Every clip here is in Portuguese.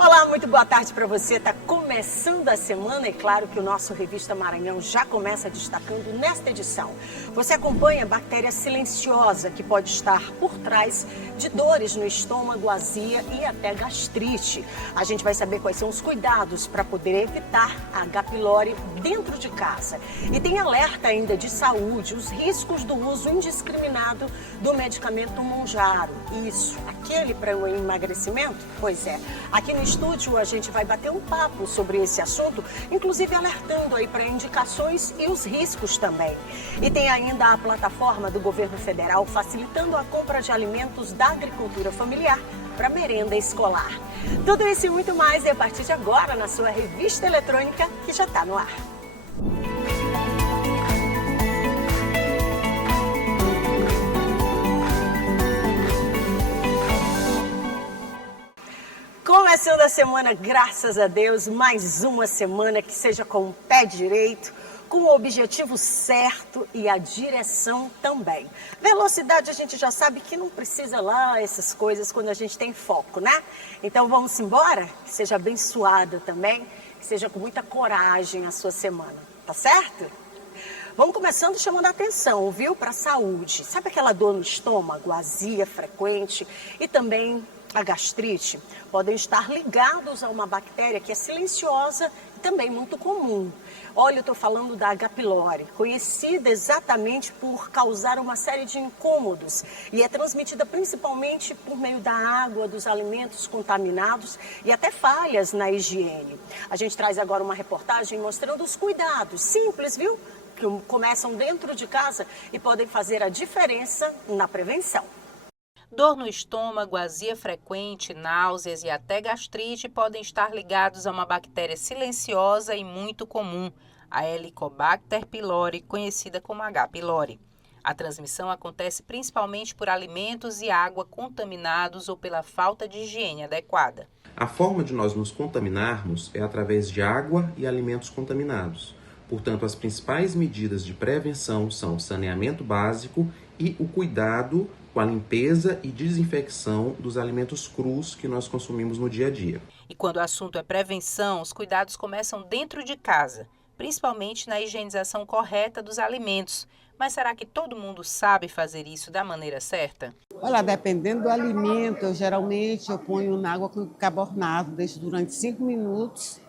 Olá, muito boa tarde para você. Está começando a semana e claro que o nosso Revista Maranhão já começa destacando nesta edição. Você acompanha a bactéria silenciosa que pode estar por trás de dores no estômago, azia e até gastrite. A gente vai saber quais são os cuidados para poder evitar a H. pylori dentro de casa. E tem alerta ainda de saúde, os riscos do uso indiscriminado do medicamento Mounjaro. Isso, aquele para o emagrecimento? Pois é. Aqui no estúdio a gente vai bater um papo sobre esse assunto, inclusive alertando aí para indicações e os riscos também. E tem ainda a plataforma do governo federal facilitando a compra de alimentos da agricultura familiar para merenda escolar. Tudo isso e muito mais é a partir de agora na sua revista eletrônica que já está no ar. Começando a semana, graças a Deus, mais uma semana que seja com o pé direito, com o objetivo certo e a direção também. Velocidade a gente já sabe que não precisa lá essas coisas quando a gente tem foco, né? Então vamos embora? Que seja abençoada também, que seja com muita coragem a sua semana, tá certo? Vamos começando chamando a atenção, viu, para a saúde. Sabe aquela dor no estômago, azia frequente e também a gastrite? Podem estar ligados a uma bactéria que é silenciosa e também muito comum. Olha, eu estou falando da H. pylori, conhecida exatamente por causar uma série de incômodos e é transmitida principalmente por meio da água, dos alimentos contaminados e até falhas na higiene. A gente traz agora uma reportagem mostrando os cuidados simples, viu? Que começam dentro de casa e podem fazer a diferença na prevenção. Dor no estômago, azia frequente, náuseas e até gastrite podem estar ligados a uma bactéria silenciosa e muito comum, a Helicobacter pylori, conhecida como H. pylori. A transmissão acontece principalmente por alimentos e água contaminados ou pela falta de higiene adequada. A forma de nós nos contaminarmos é através de água e alimentos contaminados. Portanto, as principais medidas de prevenção são o saneamento básico e o cuidado com a limpeza e desinfecção dos alimentos crus que nós consumimos no dia a dia. E quando o assunto é prevenção, os cuidados começam dentro de casa, principalmente na higienização correta dos alimentos. Mas será que todo mundo sabe fazer isso da maneira certa? Olha, dependendo do alimento, geralmente eu ponho na água com carbonato, deixo durante 5 minutos,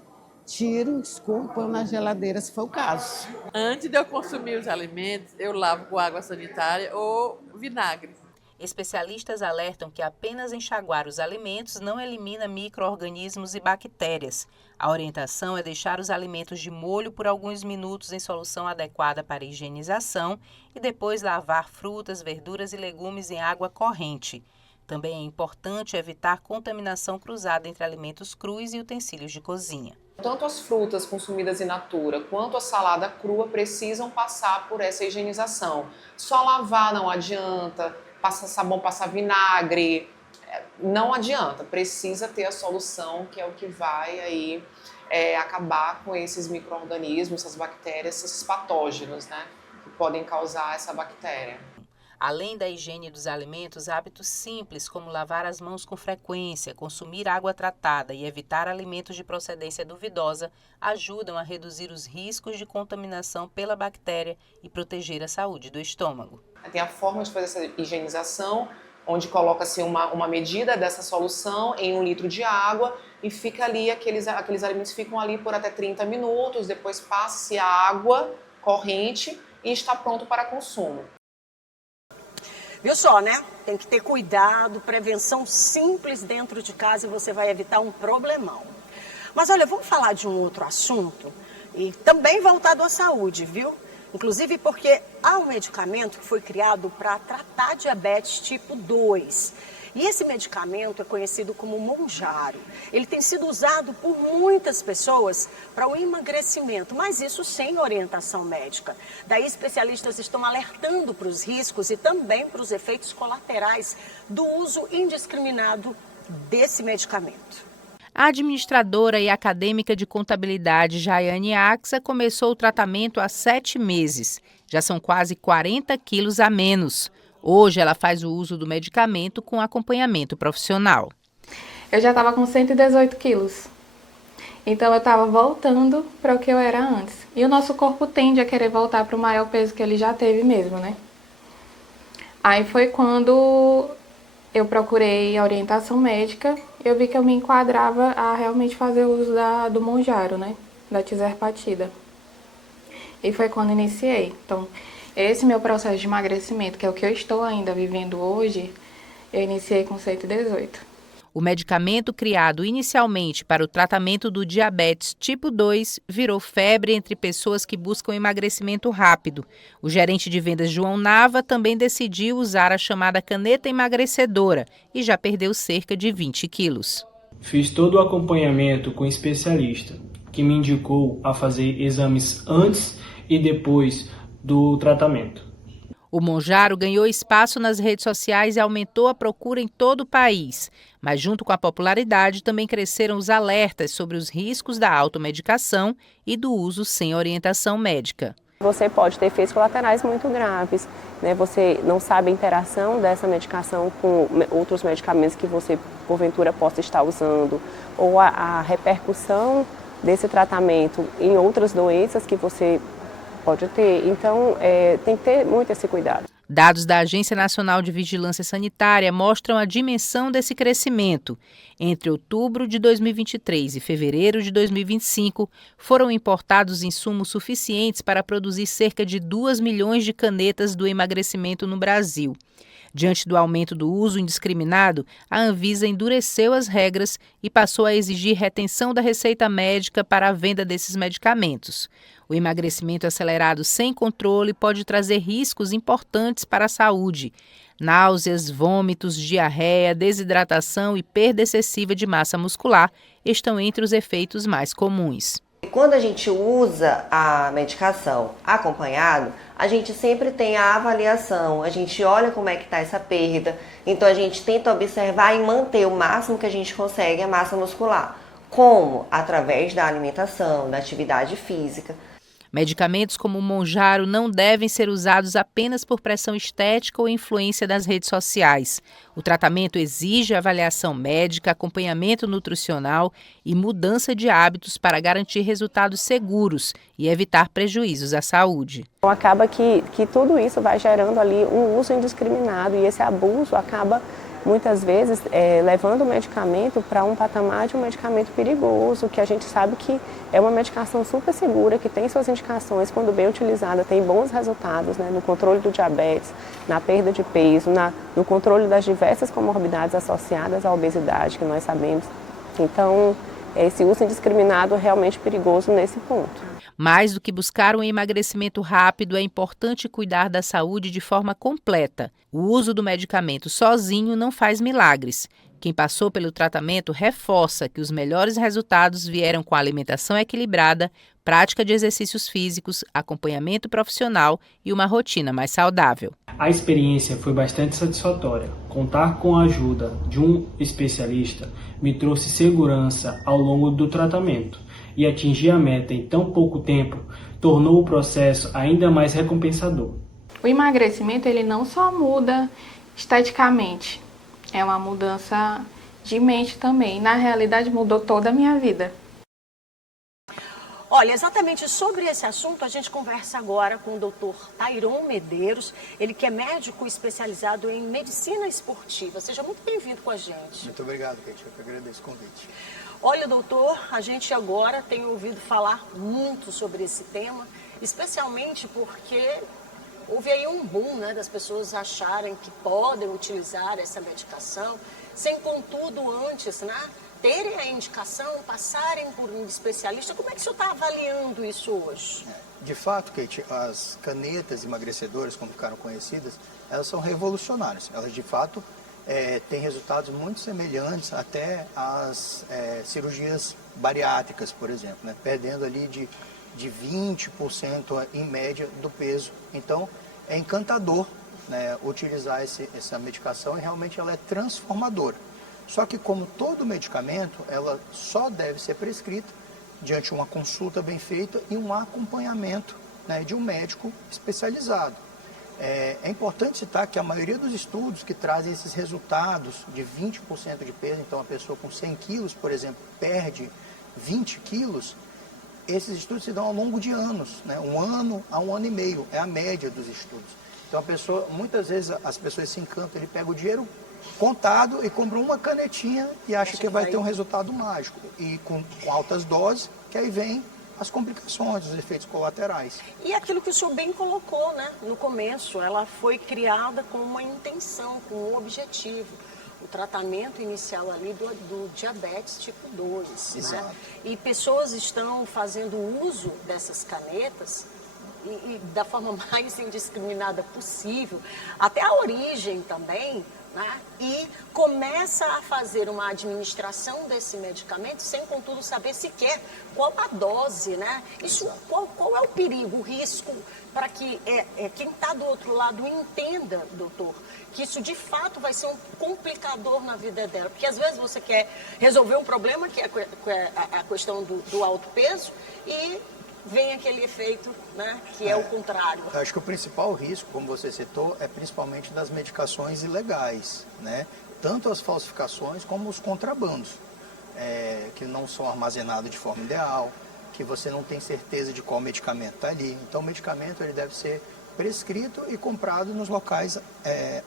tiro, escorro, ponho na geladeira se for o caso. Antes de eu consumir os alimentos, eu lavo com água sanitária ou vinagre. Especialistas alertam que apenas enxaguar os alimentos não elimina micro-organismos e bactérias. A orientação é deixar os alimentos de molho por alguns minutos em solução adequada para higienização e depois lavar frutas, verduras e legumes em água corrente. Também é importante evitar contaminação cruzada entre alimentos crus e utensílios de cozinha. Tanto as frutas consumidas in natura quanto a salada crua precisam passar por essa higienização. Só lavar não adianta, passar sabão, passar vinagre, não adianta. Precisa ter a solução que é o que vai aí acabar com esses micro-organismos, essas bactérias, esses patógenos, né, que podem causar essa bactéria. Além da higiene dos alimentos, hábitos simples como lavar as mãos com frequência, consumir água tratada e evitar alimentos de procedência duvidosa ajudam a reduzir os riscos de contaminação pela bactéria e proteger a saúde do estômago. Tem a forma de fazer essa higienização, onde coloca-se uma medida dessa solução em 1 litro de água e fica ali, aqueles alimentos ficam ali por até 30 minutos, depois passa-se a água corrente e está pronto para consumo. Viu só, né? Tem que ter cuidado, prevenção simples dentro de casa e você vai evitar um problemão. Mas olha, vamos falar de um outro assunto e também voltado à saúde, viu? Inclusive porque há um medicamento que foi criado para tratar diabetes tipo 2. E esse medicamento é conhecido como Mounjaro. Ele tem sido usado por muitas pessoas para o emagrecimento, mas isso sem orientação médica. Daí especialistas estão alertando para os riscos e também para os efeitos colaterais do uso indiscriminado desse medicamento. A administradora e acadêmica de contabilidade Jaiane Axa começou o tratamento há 7 meses. Já são quase 40 quilos a menos. Hoje ela faz o uso do medicamento com acompanhamento profissional. eu já estava com 118 quilos. Então eu estava voltando para o que eu era antes. E o nosso corpo tende a querer voltar para o maior peso que ele já teve mesmo, né? Aí foi quando eu procurei a orientação médica, eu vi que eu me enquadrava a realmente fazer uso do Mounjaro, né? Da tizerpatida. E foi quando iniciei. Então, esse meu processo de emagrecimento, que é o que eu estou ainda vivendo hoje, eu iniciei com 118. O medicamento criado inicialmente para o tratamento do diabetes tipo 2 virou febre entre pessoas que buscam emagrecimento rápido. O gerente de vendas João Nava também decidiu usar a chamada caneta emagrecedora e já perdeu cerca de 20 quilos. Fiz todo o acompanhamento com um especialista, que me indicou a fazer exames antes e depois do tratamento. O Mounjaro ganhou espaço nas redes sociais e aumentou a procura em todo o país. Mas junto com a popularidade também cresceram os alertas sobre os riscos da automedicação e do uso sem orientação médica. Você pode ter efeitos colaterais muito graves, né? Você não sabe a interação dessa medicação com outros medicamentos que você, porventura, possa estar usando, ou a repercussão desse tratamento em outras doenças que você pode ter. Então, tem que ter muito esse cuidado. Dados da Agência Nacional de Vigilância Sanitária mostram a dimensão desse crescimento. Entre outubro de 2023 e fevereiro de 2025, foram importados insumos suficientes para produzir cerca de 2 milhões de canetas do emagrecimento no Brasil. Diante do aumento do uso indiscriminado, a Anvisa endureceu as regras e passou a exigir retenção da receita médica para a venda desses medicamentos. O emagrecimento acelerado sem controle pode trazer riscos importantes para a saúde. Náuseas, vômitos, diarreia, desidratação e perda excessiva de massa muscular estão entre os efeitos mais comuns. Quando a gente usa a medicação acompanhado, a gente sempre tem a avaliação, a gente olha como é que está essa perda, então a gente tenta observar e manter o máximo que a gente consegue a massa muscular. Como? Através da alimentação, da atividade física. Medicamentos como o Mounjaro não devem ser usados apenas por pressão estética ou influência das redes sociais. O tratamento exige avaliação médica, acompanhamento nutricional e mudança de hábitos para garantir resultados seguros e evitar prejuízos à saúde. Então, acaba que tudo isso vai gerando ali um uso indiscriminado e esse abuso acaba muitas vezes levando o medicamento para um patamar de um medicamento perigoso, que a gente sabe que é uma medicação super segura, que tem suas indicações, quando bem utilizada, tem bons resultados, né, no controle do diabetes, na perda de peso, no controle das diversas comorbidades associadas à obesidade, que nós sabemos. Então, esse uso indiscriminado é realmente perigoso nesse ponto. Mais do que buscar um emagrecimento rápido, é importante cuidar da saúde de forma completa. O uso do medicamento sozinho não faz milagres. Quem passou pelo tratamento reforça que os melhores resultados vieram com a alimentação equilibrada, prática de exercícios físicos, acompanhamento profissional e uma rotina mais saudável. A experiência foi bastante satisfatória. Contar com a ajuda de um especialista me trouxe segurança ao longo do tratamento. E atingir a meta em tão pouco tempo tornou o processo ainda mais recompensador. O emagrecimento ele não só muda esteticamente, é uma mudança de mente também. Na realidade, mudou toda a minha vida. Olha, exatamente sobre esse assunto a gente conversa agora com o Dr. Tairon Medeiros, ele que é médico especializado em medicina esportiva. Seja muito bem-vindo com a gente. Muito obrigado, Kate. Eu que agradeço o convite. Olha, doutor, a gente agora tem ouvido falar muito sobre esse tema, especialmente porque houve aí um boom, né, das pessoas acharem que podem utilizar essa medicação, sem contudo antes, né, terem a indicação, passarem por um especialista. Como é que o senhor está avaliando isso hoje? De fato, Kate, as canetas emagrecedoras, como ficaram conhecidas, elas são revolucionárias. Elas, de fato, têm resultados muito semelhantes até às cirurgias bariátricas, por exemplo, né? Perdendo ali de 20% em média do peso. Então, é encantador, né, utilizar essa medicação e realmente ela é transformadora. Só que, como todo medicamento, ela só deve ser prescrita diante de uma consulta bem feita e um acompanhamento, né, de um médico especializado. É importante citar que a maioria dos estudos que trazem esses resultados de 20% de perda, então a pessoa com 100 quilos, por exemplo, perde 20 quilos, esses estudos se dão ao longo de anos, né? 1 ano a 1 ano e meio, é a média dos estudos. Então a pessoa, muitas vezes as pessoas se encantam, ele pega o dinheiro contado e compra uma canetinha e acha que vai ter um resultado mágico. E com altas doses, que aí vem as complicações, os efeitos colaterais. E aquilo que o senhor bem colocou, né, no começo, ela foi criada com uma intenção, com um objetivo. O tratamento inicial ali do diabetes tipo 2, né? E pessoas estão fazendo uso dessas canetas e da forma mais indiscriminada possível, até a origem também, né? E começa a fazer uma administração desse medicamento sem, contudo, saber sequer qual a dose, né? Isso, qual é o perigo, o risco, para que quem está do outro lado entenda, doutor, que isso de fato vai ser um complicador na vida dela. Porque às vezes você quer resolver um problema, que é a questão do alto peso, e vem aquele efeito, né, que é o contrário. Eu acho que o principal risco, como você citou, é principalmente das medicações ilegais, né? Tanto as falsificações como os contrabandos, que não são armazenados de forma ideal, que você não tem certeza de qual medicamento está ali. Então o medicamento ele deve ser prescrito e comprado nos locais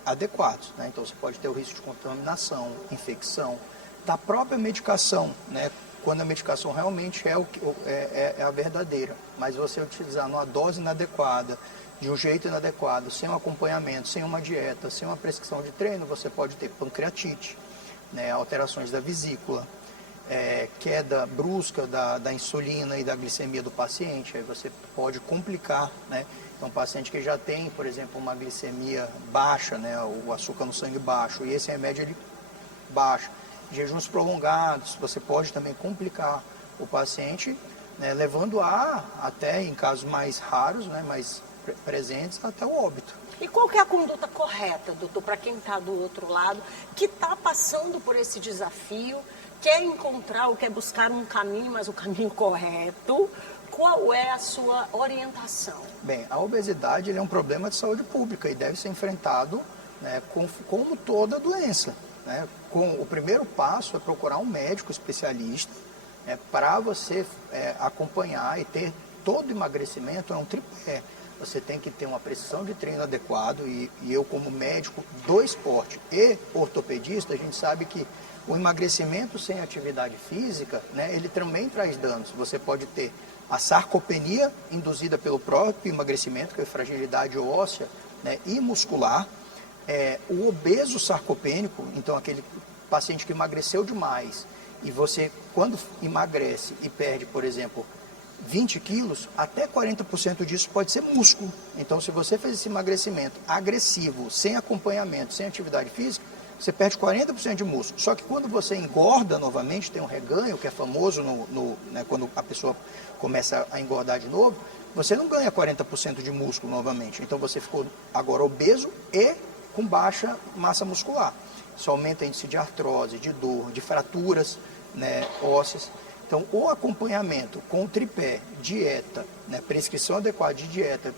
adequados, né? Então você pode ter o risco de contaminação, infecção, da própria medicação, né? Quando a medicação realmente é a verdadeira, mas você utilizar numa dose inadequada, de um jeito inadequado, sem um acompanhamento, sem uma dieta, sem uma prescrição de treino, você pode ter pancreatite, né, alterações da vesícula, queda brusca da insulina e da glicemia do paciente, aí você pode complicar, né? Então, um paciente que já tem, por exemplo, uma glicemia baixa, né, o açúcar no sangue baixo, e esse remédio ele baixa. Jejuns prolongados, você pode também complicar o paciente, né, levando até em casos mais raros, né, mais presentes, até o óbito. E qual que é a conduta correta, doutor, para quem está do outro lado, que está passando por esse desafio, quer encontrar ou quer buscar um caminho, mas o caminho correto? Qual é a sua orientação? Bem, a obesidade ele é um problema de saúde pública e deve ser enfrentado, né, como toda doença. Né? O primeiro passo é procurar um médico especialista, né, para você acompanhar e ter todo emagrecimento, é um tripé. Você tem que ter uma precisão de treino adequado e eu como médico do esporte e ortopedista, a gente sabe que o emagrecimento sem atividade física, né, ele também traz danos. Você pode ter a sarcopenia induzida pelo próprio emagrecimento, que é a fragilidade óssea, né, e muscular. O obeso sarcopênico, então aquele paciente que emagreceu demais e você, quando emagrece e perde, por exemplo, 20 quilos, até 40% disso pode ser músculo. Então, se você fez esse emagrecimento agressivo, sem acompanhamento, sem atividade física, você perde 40% de músculo. Só que quando você engorda novamente, tem um reganho, que é famoso né, quando a pessoa começa a engordar de novo, você não ganha 40% de músculo novamente. Então, você ficou agora obeso e com baixa massa muscular. Isso aumenta o índice de artrose, de dor, de fraturas, né, ósseas. Então, o acompanhamento com o tripé, dieta, né, prescrição adequada de dieta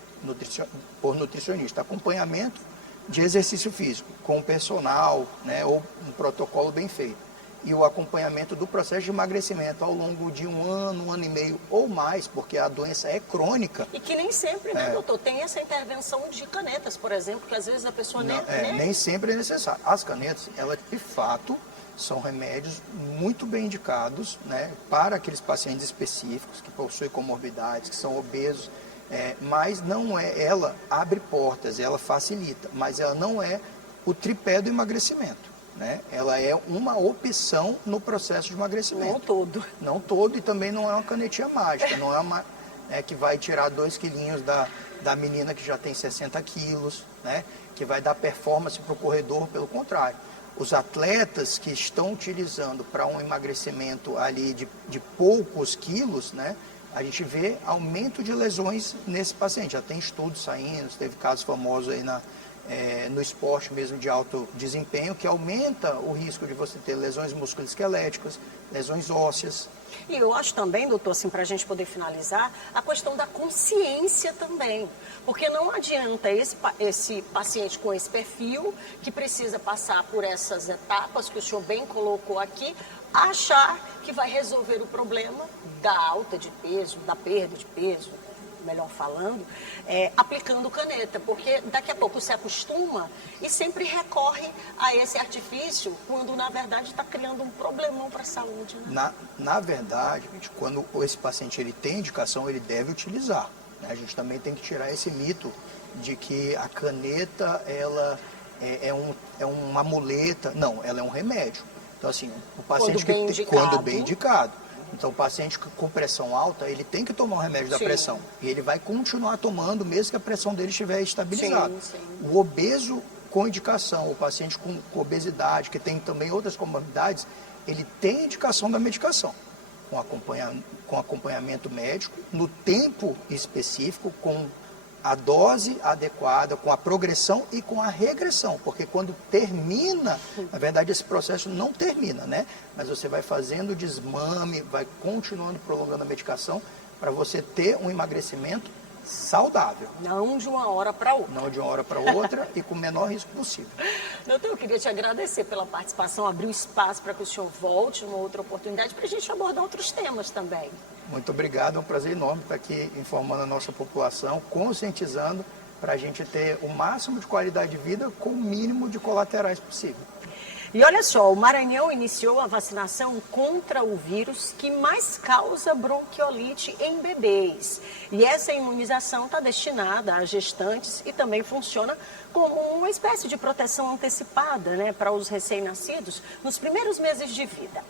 por nutricionista, acompanhamento de exercício físico com o personal, né, ou um protocolo bem feito. E o acompanhamento do processo de emagrecimento ao longo de 1 ano, 1 ano e meio ou mais, porque a doença é crônica. E que nem sempre, né, doutor, tem essa intervenção de canetas, por exemplo, que às vezes a pessoa nem sempre é necessário. As canetas, elas de fato são remédios muito bem indicados, né, para aqueles pacientes específicos que possuem comorbidades, que são obesos, mas não ela abre portas, ela facilita, mas ela não é o tripé do emagrecimento. Né? Ela é uma opção no processo de emagrecimento. Não todo. Não todo, e também não é uma canetinha mágica, não é uma que vai tirar 2 quilinhos da menina que já tem 60 quilos, né? Que vai dar performance para o corredor, pelo contrário. Os atletas que estão utilizando para um emagrecimento ali de poucos quilos, né? A gente vê aumento de lesões nesse paciente. Já tem estudos saindo, teve casos famosos aí no esporte mesmo de alto desempenho, que aumenta o risco de você ter lesões musculoesqueléticas, lesões ósseas. E eu acho também, doutor, assim, para a gente poder finalizar, a questão da consciência também. Porque não adianta esse paciente com esse perfil, que precisa passar por essas etapas que o senhor bem colocou aqui, achar que vai resolver o problema da alta de peso, da perda de peso, melhor falando, aplicando caneta, porque daqui a pouco se acostuma e sempre recorre a esse artifício, quando na verdade está criando um problemão para a saúde. Né? Na verdade, gente, quando esse paciente ele tem indicação, ele deve utilizar. Né? A gente também tem que tirar esse mito de que a caneta ela é uma muleta. Não, ela é um remédio. Então, assim, o paciente quando bem indicado. Então, o paciente com pressão alta, ele tem que tomar um remédio da pressão. E ele vai continuar tomando, mesmo que a pressão dele estiver estabilizada. O obeso com indicação, o paciente com obesidade, que tem também outras comorbidades, ele tem indicação da medicação, com acompanhamento médico, no tempo específico, com a dose adequada, com a progressão e com a regressão, porque quando termina, na verdade esse processo não termina, né? Mas você vai fazendo desmame, vai continuando prolongando a medicação para você ter um emagrecimento saudável. Não de uma hora para outra. Não de uma hora para outra e com o menor risco possível. Doutor, eu queria te agradecer pela participação, abrir um espaço para que o senhor volte numa outra oportunidade para a gente abordar outros temas também. Muito obrigado, é um prazer enorme estar aqui informando a nossa população, conscientizando para a gente ter o máximo de qualidade de vida com o mínimo de colaterais possível. E olha só, o Maranhão iniciou a vacinação contra o vírus que mais causa bronquiolite em bebês. E essa imunização está destinada a gestantes e também funciona como uma espécie de proteção antecipada, né, para os recém-nascidos nos primeiros meses de vida.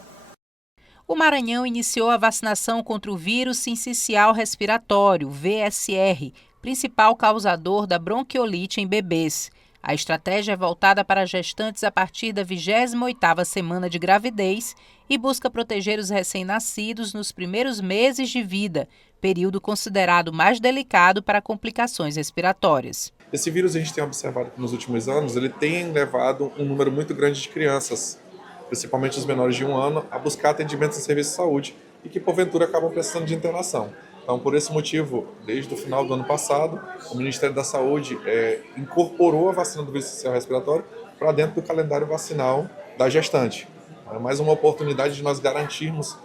O Maranhão iniciou a vacinação contra o vírus sincicial respiratório, VSR, principal causador da bronquiolite em bebês. A estratégia é voltada para gestantes a partir da 28ª semana de gravidez e busca proteger os recém-nascidos nos primeiros meses de vida, período considerado mais delicado para complicações respiratórias. Esse vírus a gente tem observado que nos últimos anos ele tem levado um número muito grande de crianças, principalmente os menores de 1 ano, a buscar atendimento em serviço de saúde e que porventura acabam precisando de internação. Então, por esse motivo, desde o final do ano passado, o Ministério da Saúde incorporou a vacina do vírus sincicial respiratório para dentro do calendário vacinal da gestante. É mais uma oportunidade de nós garantirmos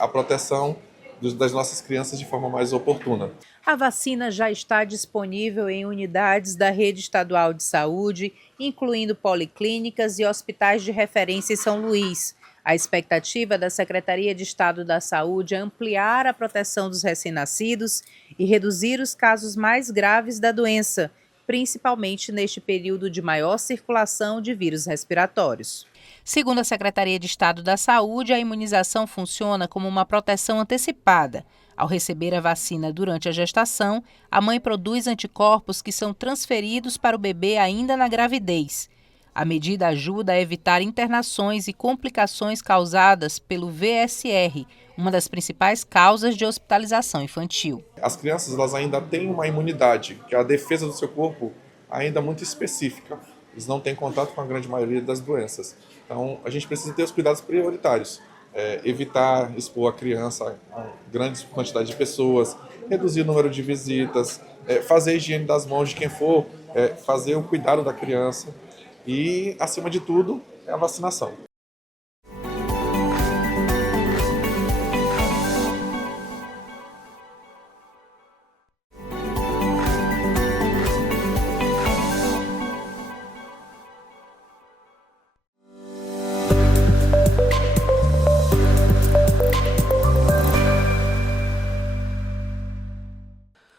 a proteção das nossas crianças de forma mais oportuna. A vacina já está disponível em unidades da rede estadual de saúde, incluindo policlínicas e hospitais de referência em São Luís. A expectativa da Secretaria de Estado da Saúde é ampliar a proteção dos recém-nascidos e reduzir os casos mais graves da doença, principalmente neste período de maior circulação de vírus respiratórios. Segundo a Secretaria de Estado da Saúde, a imunização funciona como uma proteção antecipada. Ao receber a vacina durante a gestação, a mãe produz anticorpos que são transferidos para o bebê ainda na gravidez. A medida ajuda a evitar internações e complicações causadas pelo VSR, uma das principais causas de hospitalização infantil. As crianças elas ainda têm uma imunidade, que é a defesa do seu corpo ainda muito específica. Eles não têm contato com a grande maioria das doenças. Então, a gente precisa ter os cuidados prioritários. Evitar expor a criança a grandes quantidades de pessoas, reduzir o número de visitas, fazer a higiene das mãos de quem for, fazer o cuidado da criança. E, acima de tudo, é a vacinação.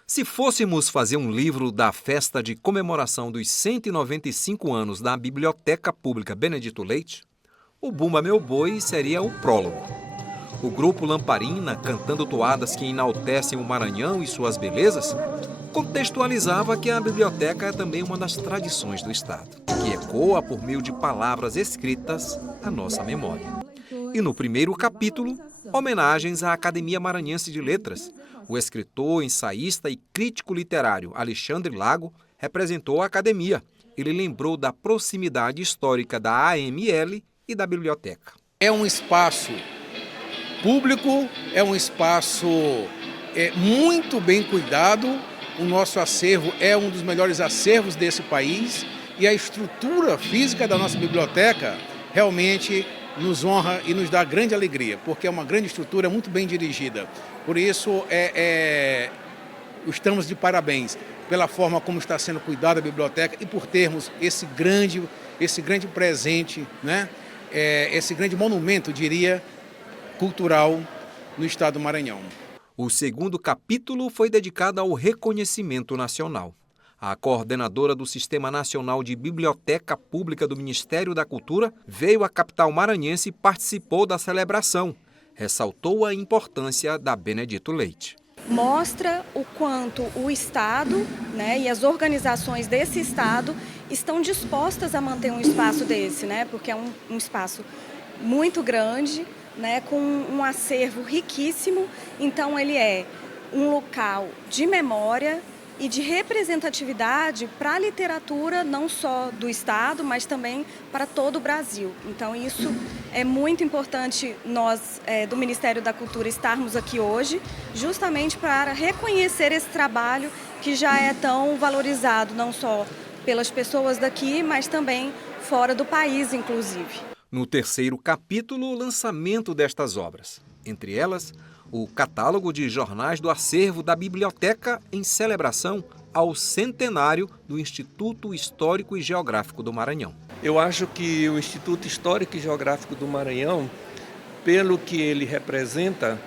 Se fôssemos fazer um livro da festa de comemoração dos 195 anos da Biblioteca Pública Benedito Leite, o Bumba Meu Boi seria o prólogo. O grupo Lamparina, cantando toadas que enaltecem o Maranhão e suas belezas, contextualizava que a biblioteca é também uma das tradições do Estado, que ecoa por meio de palavras escritas a nossa memória. E no primeiro capítulo, homenagens à Academia Maranhense de Letras. O escritor, ensaísta e crítico literário Alexandre Lago representou a academia ele lembrou da proximidade histórica da AML e da biblioteca. É um espaço público, é um espaço muito bem cuidado. O nosso acervo é um dos melhores acervos desse país e a estrutura física da nossa biblioteca realmente nos honra e nos dá grande alegria, porque é uma grande estrutura muito bem dirigida. Por isso, estamos de parabéns pela forma como está sendo cuidada a biblioteca e por termos esse grande presente, né? Esse grande monumento, diria, cultural no estado do Maranhão. O segundo capítulo foi dedicado ao reconhecimento nacional. A coordenadora do Sistema Nacional de Biblioteca Pública do Ministério da Cultura veio à capital maranhense e participou da celebração. Ressaltou a importância da Benedito Leite. Mostra o quanto o Estado, né, e as organizações desse Estado estão dispostas a manter um espaço desse, né, porque é um espaço muito grande, né, com um acervo riquíssimo. Então ele é um local de memória e de representatividade para a literatura, não só do Estado, mas também para todo o Brasil. Então isso é muito importante nós, do Ministério da Cultura, estarmos aqui hoje, justamente para reconhecer esse trabalho que já é tão valorizado, não só pelas pessoas daqui, mas também fora do país, inclusive. No terceiro capítulo, o lançamento destas obras. Entre elas, o catálogo de jornais do acervo da biblioteca em celebração ao centenário do Instituto Histórico e Geográfico do Maranhão. Eu acho que o Instituto Histórico e Geográfico do Maranhão, pelo que ele representa,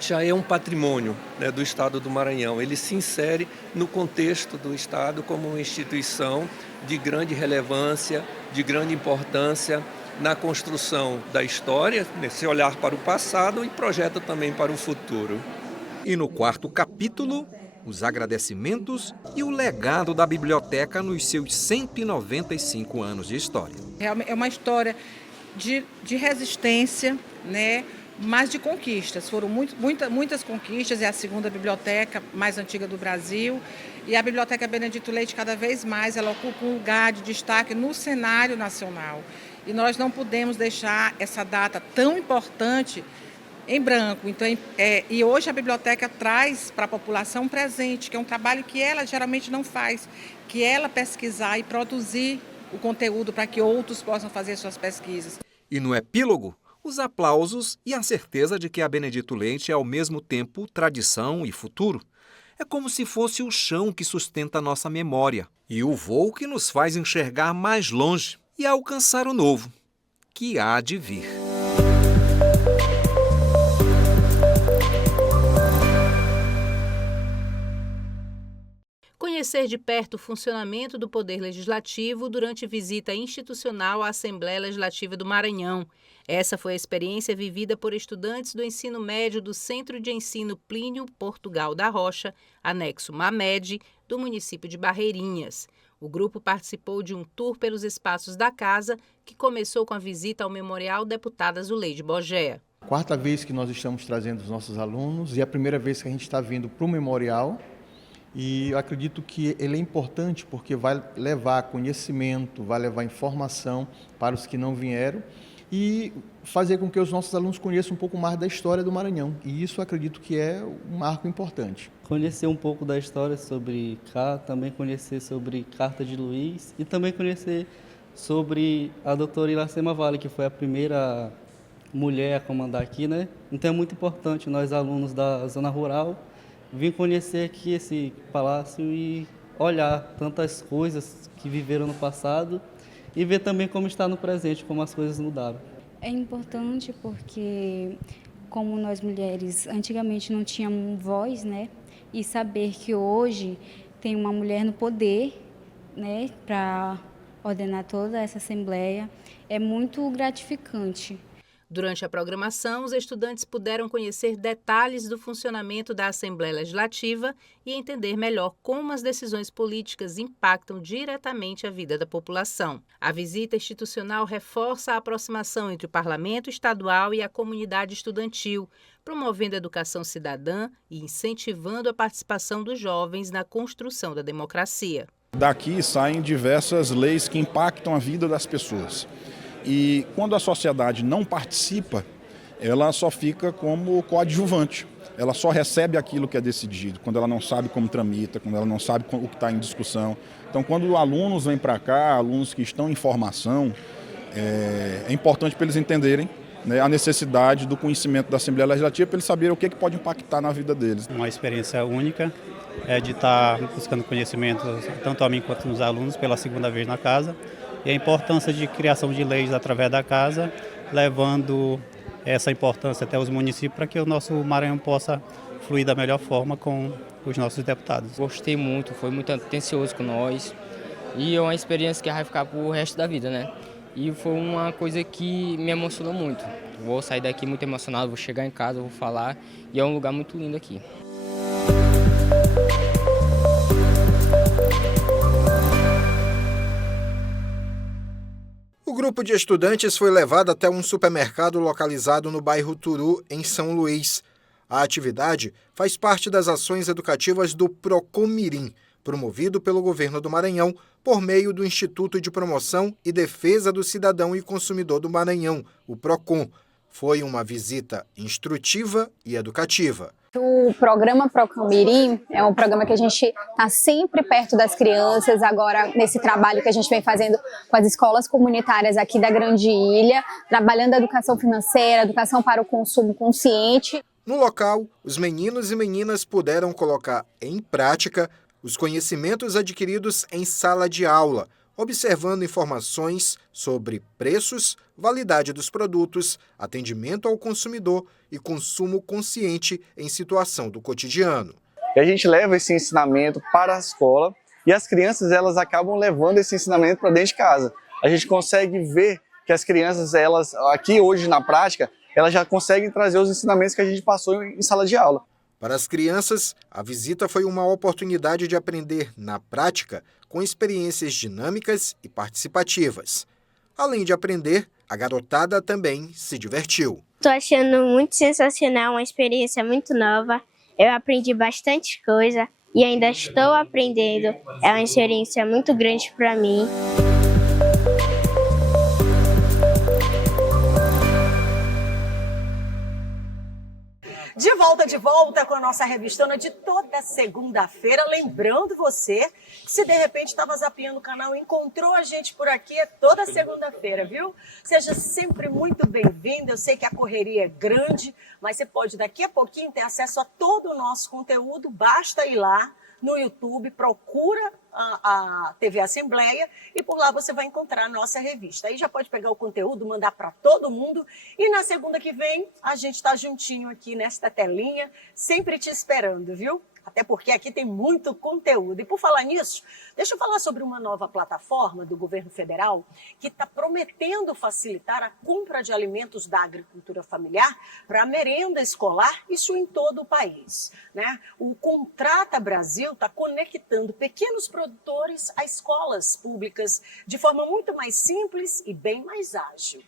já é um patrimônio, né, do Estado do Maranhão. Ele se insere no contexto do Estado como uma instituição de grande relevância, de grande importância na construção da história, nesse olhar para o passado e projeta também para o futuro. E no quarto capítulo, os agradecimentos e o legado da biblioteca nos seus 195 anos de história. É uma história de resistência, né? Mas de conquistas. Foram muitas conquistas. É a segunda biblioteca mais antiga do Brasil. E a Biblioteca Benedito Leite, cada vez mais, ela ocupa um lugar de destaque no cenário nacional. E nós não podemos deixar essa data tão importante em branco. Então, e hoje a biblioteca traz para a população um presente, que é um trabalho que ela geralmente não faz, que é ela pesquisar e produzir o conteúdo para que outros possam fazer suas pesquisas. E no epílogo, os aplausos e a certeza de que a Benedito Leite é ao mesmo tempo tradição e futuro. É como se fosse o chão que sustenta a nossa memória e o voo que nos faz enxergar mais longe e alcançar o novo, que há de vir. Conhecer de perto o funcionamento do Poder Legislativo durante visita institucional à Assembleia Legislativa do Maranhão. Essa foi a experiência vivida por estudantes do ensino médio do Centro de Ensino Plínio Portugal da Rocha, anexo Mamed, do município de Barreirinhas. O grupo participou de um tour pelos espaços da casa, que começou com a visita ao Memorial Deputada Zuleide Bogea. Quarta vez que nós estamos trazendo os nossos alunos e é a primeira vez que a gente está vindo para o memorial. E eu acredito que ele é importante porque vai levar conhecimento, vai levar informação para os que não vieram e fazer com que os nossos alunos conheçam um pouco mais da história do Maranhão. E isso eu acredito que é um marco importante. Conhecer um pouco da história sobre cá, também conhecer sobre Carta de Luiz e também conhecer sobre a doutora Iracema Vale, que foi a primeira mulher a comandar aqui, né? Então é muito importante nós alunos da zona rural vim conhecer aqui esse palácio e olhar tantas coisas que viveram no passado e ver também como está no presente, como as coisas mudaram. É importante porque, como nós mulheres antigamente não tínhamos voz, né? E saber que hoje tem uma mulher no poder, né, para ordenar toda essa assembleia, é muito gratificante. Durante a programação, os estudantes puderam conhecer detalhes do funcionamento da Assembleia Legislativa e entender melhor como as decisões políticas impactam diretamente a vida da população. A visita institucional reforça a aproximação entre o Parlamento Estadual e a comunidade estudantil, promovendo a educação cidadã e incentivando a participação dos jovens na construção da democracia. Daqui saem diversas leis que impactam a vida das pessoas. E quando a sociedade não participa, ela só fica como coadjuvante. Ela só recebe aquilo que é decidido, quando ela não sabe como tramita, quando ela não sabe o que está em discussão. Então, quando alunos vêm para cá, alunos que estão em formação, é importante para eles entenderem, né, a necessidade do conhecimento da Assembleia Legislativa, para eles saberem o que pode impactar na vida deles. Uma experiência única de estar buscando conhecimento, tanto a mim quanto nos alunos, pela segunda vez na casa, e a importância de criação de leis através da casa, levando essa importância até os municípios para que o nosso Maranhão possa fluir da melhor forma com os nossos deputados. Gostei muito, foi muito atencioso com nós e é uma experiência que vai ficar pro resto da vida, né? E foi uma coisa que me emocionou muito. Vou sair daqui muito emocionado, vou chegar em casa, vou falar e é um lugar muito lindo aqui. O grupo de estudantes foi levado até um supermercado localizado no bairro Turu, em São Luís. A atividade faz parte das ações educativas do Procon Mirim, promovido pelo governo do Maranhão por meio do Instituto de Promoção e Defesa do Cidadão e Consumidor do Maranhão, o Procon. Foi uma visita instrutiva e educativa. O programa Procon Mirim é um programa que a gente está sempre perto das crianças, agora nesse trabalho que a gente vem fazendo com as escolas comunitárias aqui da Grande Ilha, trabalhando a educação financeira, educação para o consumo consciente. No local, os meninos e meninas puderam colocar em prática os conhecimentos adquiridos em sala de aula, observando informações sobre preços, validade dos produtos, atendimento ao consumidor e consumo consciente em situação do cotidiano. E a gente leva esse ensinamento para a escola e as crianças elas acabam levando esse ensinamento para dentro de casa. A gente consegue ver que as crianças, elas aqui hoje na prática, elas já conseguem trazer os ensinamentos que a gente passou em sala de aula. Para as crianças, a visita foi uma oportunidade de aprender na prática com experiências dinâmicas e participativas. Além de aprender, a garotada também se divertiu. Estou achando muito sensacional, uma experiência muito nova. Eu aprendi bastante coisa e ainda estou aprendendo. É uma experiência muito grande para mim. De volta com a nossa revistona de toda segunda-feira. Lembrando você que se de repente estava zapeando o canal e encontrou a gente por aqui, é toda segunda-feira, viu? Seja sempre muito bem-vindo. Eu sei que a correria é grande, mas você pode daqui a pouquinho ter acesso a todo o nosso conteúdo. Basta ir lá no YouTube, procura a TV Assembleia e por lá você vai encontrar a nossa revista. Aí já pode pegar o conteúdo, mandar para todo mundo e na segunda que vem a gente está juntinho aqui nesta telinha, sempre te esperando, viu? Até porque aqui tem muito conteúdo. E por falar nisso, deixa eu falar sobre uma nova plataforma do governo federal que está prometendo facilitar a compra de alimentos da agricultura familiar para a merenda escolar, isso em todo o país, né? O Contrata Brasil está conectando pequenos produtores a escolas públicas de forma muito mais simples e bem mais ágil.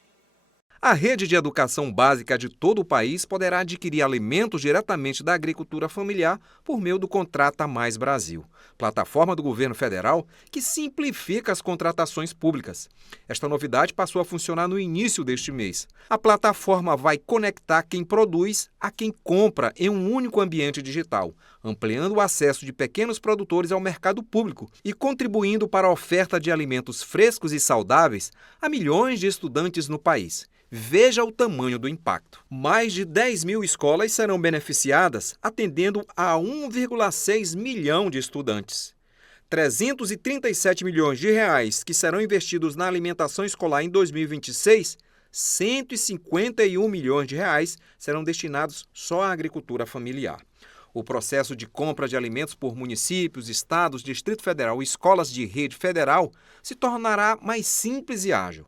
A rede de educação básica de todo o país poderá adquirir alimentos diretamente da agricultura familiar por meio do Contrata Mais Brasil, plataforma do governo federal que simplifica as contratações públicas. Esta novidade passou a funcionar no início deste mês. A plataforma vai conectar quem produz a quem compra em um único ambiente digital, ampliando o acesso de pequenos produtores ao mercado público e contribuindo para a oferta de alimentos frescos e saudáveis a milhões de estudantes no país. Veja o tamanho do impacto. Mais de 10 mil escolas serão beneficiadas, atendendo a 1,6 milhão de estudantes. 337 milhões de reais que serão investidos na alimentação escolar em 2026, 151 milhões de reais serão destinados só à agricultura familiar. O processo de compra de alimentos por municípios, estados, Distrito Federal e escolas de rede federal se tornará mais simples e ágil.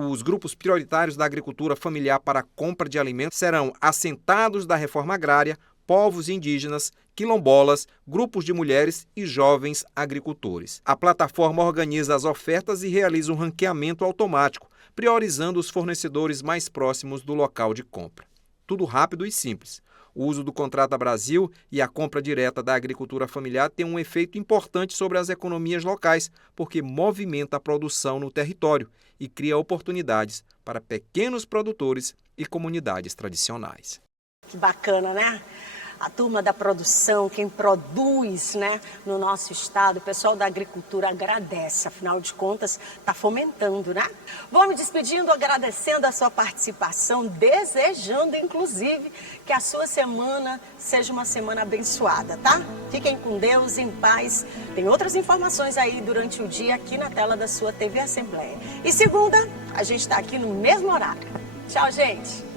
Os grupos prioritários da agricultura familiar para a compra de alimentos serão assentados da reforma agrária, povos indígenas, quilombolas, grupos de mulheres e jovens agricultores. A plataforma organiza as ofertas e realiza um ranqueamento automático, priorizando os fornecedores mais próximos do local de compra. Tudo rápido e simples. O uso do Contrata Brasil e a compra direta da agricultura familiar tem um efeito importante sobre as economias locais, porque movimenta a produção no território e cria oportunidades para pequenos produtores e comunidades tradicionais. Que bacana, né? A turma da produção, quem produz, né, no nosso estado, o pessoal da agricultura agradece, afinal de contas, está fomentando, né? Vou me despedindo, agradecendo a sua participação, desejando, inclusive, que a sua semana seja uma semana abençoada, tá? Fiquem com Deus, em paz. Tem outras informações aí durante o dia aqui na tela da sua TV Assembleia. E segunda, a gente está aqui no mesmo horário. Tchau, gente!